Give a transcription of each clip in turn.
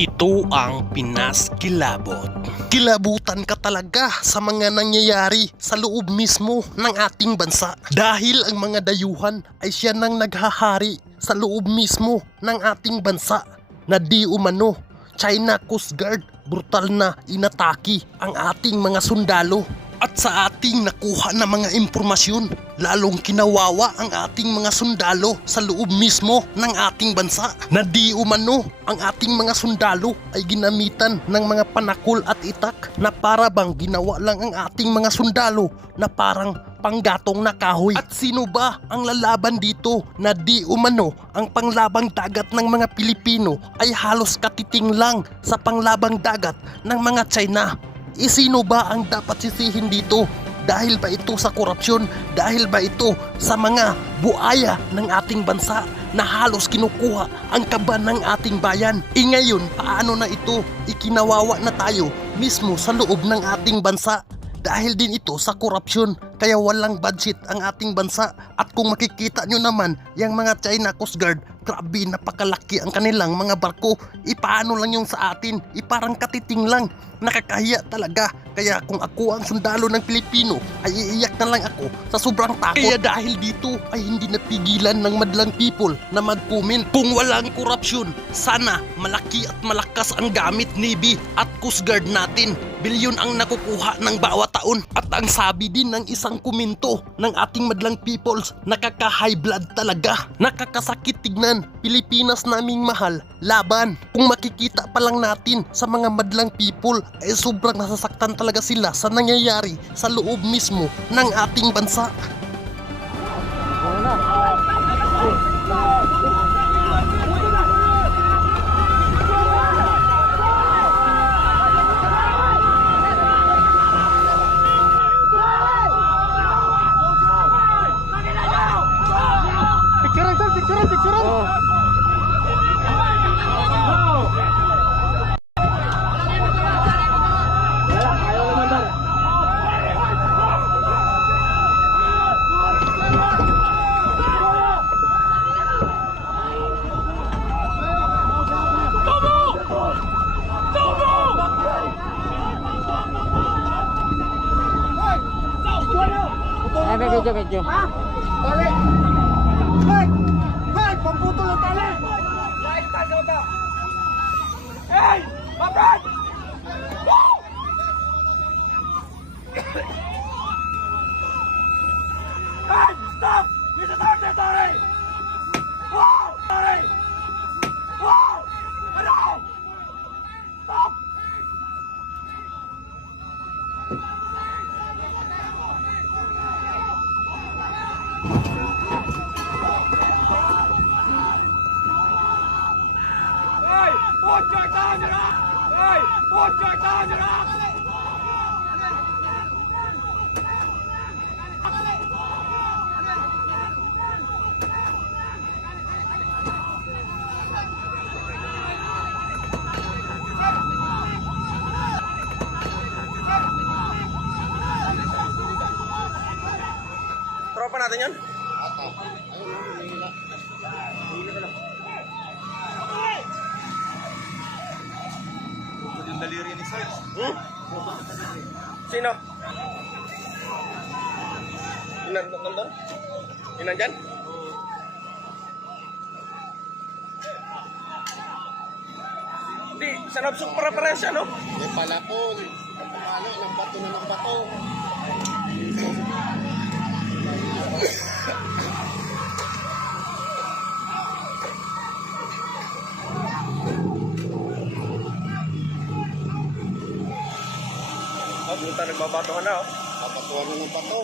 Ito ang Pinas Kilabot. Kilabutan ka talaga sa mga nangyayari sa loob mismo ng ating bansa. Dahil ang mga dayuhan ay siya nang naghahari sa loob mismo ng ating bansa na di umano China Coast Guard brutal na inatake ang ating mga sundalo. At sa ating nakuha na mga impormasyon, lalong kinawawa ang ating mga sundalo sa loob mismo ng ating bansa na di umano ang ating mga sundalo ay ginamitan ng mga panakol at itak na para bang ginawa lang ang ating mga sundalo na parang panggatong na kahoy. At sino ba ang lalaban dito na di umano ang panglabang dagat ng mga Pilipino ay halos katiting lang sa panglabang dagat ng mga China? Sino ba ang dapat sisihin dito? Dahil ba ito sa korupsyon? Dahil ba ito sa mga buaya ng ating bansa na halos kinukuha ang kaban ng ating bayan? Ngayon, paano na ito? Ikinawawa na tayo mismo sa loob ng ating bansa. Dahil din ito sa korupsyon, kaya walang budget ang ating bansa. At kung makikita nyo naman, yung mga China Coast Guard, grabe napakalaki ang kanilang mga barko. Paano lang yung sa atin? Parang katiting lang. Nakakahiya talaga. Kaya kung ako ang sundalo ng Pilipino, ay iiyak na lang ako sa sobrang takot. Kaya dahil dito ay hindi napigilan ng madlang people na mag-comment. Kung walang korupsyon, sana malaki at malakas ang gamit Navy at Coast Guard natin. Bilyon ang nakukuha ng bawat taon. At ang sabi din ng isang komento ng ating madlang peoples, nakaka-high blood talaga. Nakakasakit tignan. Pilipinas naming mahal, laban. Kung makikita pa lang natin sa mga madlang people, ay sobrang nasasaktan talaga sila sa nangyayari sa loob mismo ng ating bansa. Picturean. Medyo. Tali! Hey! Pamputol ang tali! Lahat tayo sa mata! Hey! Mabrat! Woo! Hey! Stop! This is our territory! Wow! Sorry! Wow! Ano? Stop! Hey! Put your hands up! Hey! Put your hands up! Tropa natin yan? Yung daliri ni Sarge. Sino? Nandun? Yung nandyan? Hindi, sa nabsok para siya, no? May palakon. Ng bato na ng bato. Punta nagbabatohan na, oh. Kapatuan na ng bato.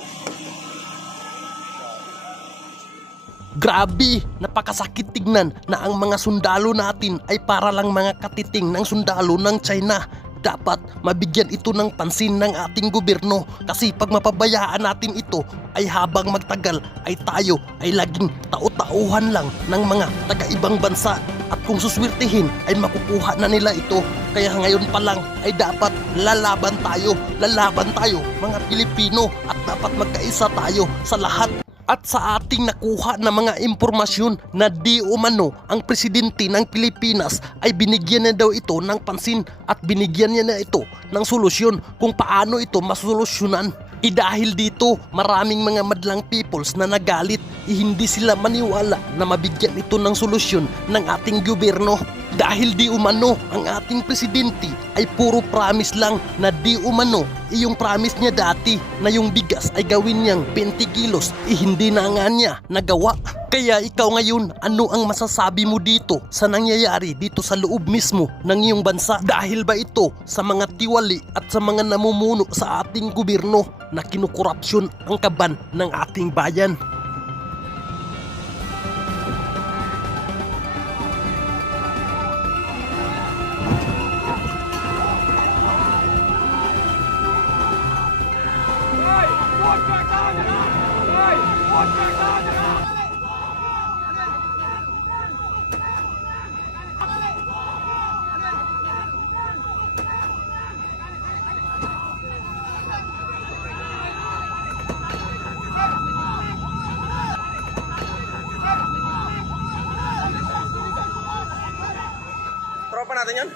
Grabe, napakasakit tignan na ang mga sundalo natin ay para lang mga katiting ng sundalo ng China. Dapat mabigyan ito ng pansin ng ating gobyerno kasi pag mapabayaan natin ito ay habang magtagal ay tayo ay laging tao-tauhan lang ng mga taga-ibang bansa. At kung suswirtihin ay makukuha na nila ito. Kaya ngayon pa lang ay dapat lalaban tayo mga Pilipino, at dapat magkaisa tayo sa lahat At sa ating nakuha na mga impormasyon na di umano ang presidente ng Pilipinas ay binigyan na daw ito ng pansin at binigyan niya na ito ng solusyon kung paano ito masolusyonan. Dahil dito, maraming mga madlang peoples na nagalit, hindi sila maniwala na mabigyan ito ng solusyon ng ating gobyerno. Dahil di umano ang ating presidente ay puro promise lang na di umano iyong promise niya dati na yung bigas ay gawin niyang 20 kilos hindi na nga niya nagawa. Kaya ikaw ngayon, ano ang masasabi mo dito sa nangyayari dito sa loob mismo ng iyong bansa? Dahil ba ito sa mga tiwali at sa mga namumuno sa ating gobyerno na kinukorupsyon ang kaban ng ating bayan? Hey! Huwag ka talaga! Hey! Huwag ka talaga! Tropa natin yan?